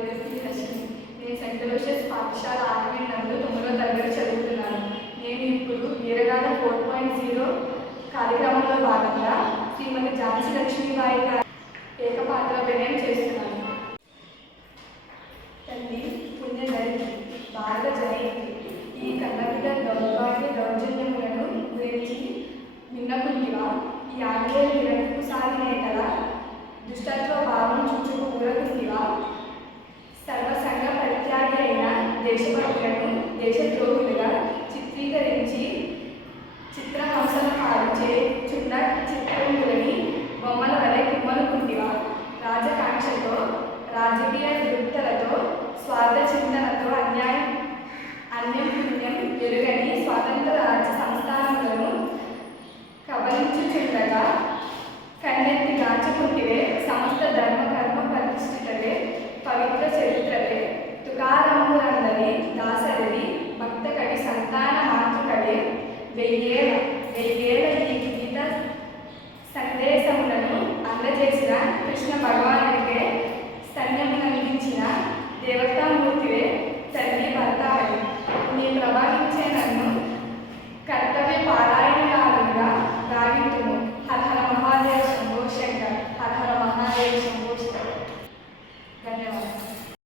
పేరు పి. లక్ష్మి. నేను cent Aloshious పాఠశాల ఆర్మేండంలో 9వ తరగతి చదువుతున్నాను. నేను ఇప్పుడు వీరగాథ 4.0 కార్యక్రమంలో భాగంగా శ్రీమతి ఝాన్సీ లక్ష్మీబాయి గారి ఏకపాత్రాభినయం చేస్తున్నాను. తల్లి పుణ్యధరిణి భారత జనయిత్రి ఈ కన్నబిడ్డ దౌర్జన్యములను గురించి విన్నకుంటివా? ఈ ఆంగ్లేయ నిరంకుశాధినేతల దుష్టత్వ భావం చూచుకు ఊరకుంటివా? సర్వసంగ పరిత్యాగి అయిన దేశభక్తులను దేశద్రోహులుగా చిత్రీకరించి చిత్రహంసల పాలు చేయుచున్న చిత్రములని బొమ్మల వలె కుమ్మనుకుంటివా? రాజకాంక్షతో రాజకీయ దుర్బుద్ధులతో స్వార్థ చింతనతో అన్యం పుణ్యం ఎరుగని స్వాతంత్ర రాజ్య సంస్థానములను కబలించుచుండగా కన్నెత్తి గాంచుకుంటివే. సమస్త ధర్మకర్మ ప్రతిష్ఠితవే, పవిత్ర చరిత్రవే, తుకారాములందరి దాసరిది భక్త కవి సంతాన మాతృకవే. వెయ్యేల ఈ గీత సందేశములను అందజేసిన కృష్ణ భగవానుడికే స్తన్యమునందించిన దేవతామూర్తివే తల్లి భర్తావళి. నీ ప్రభావించే నన్ను కర్తవ్య పారాయణ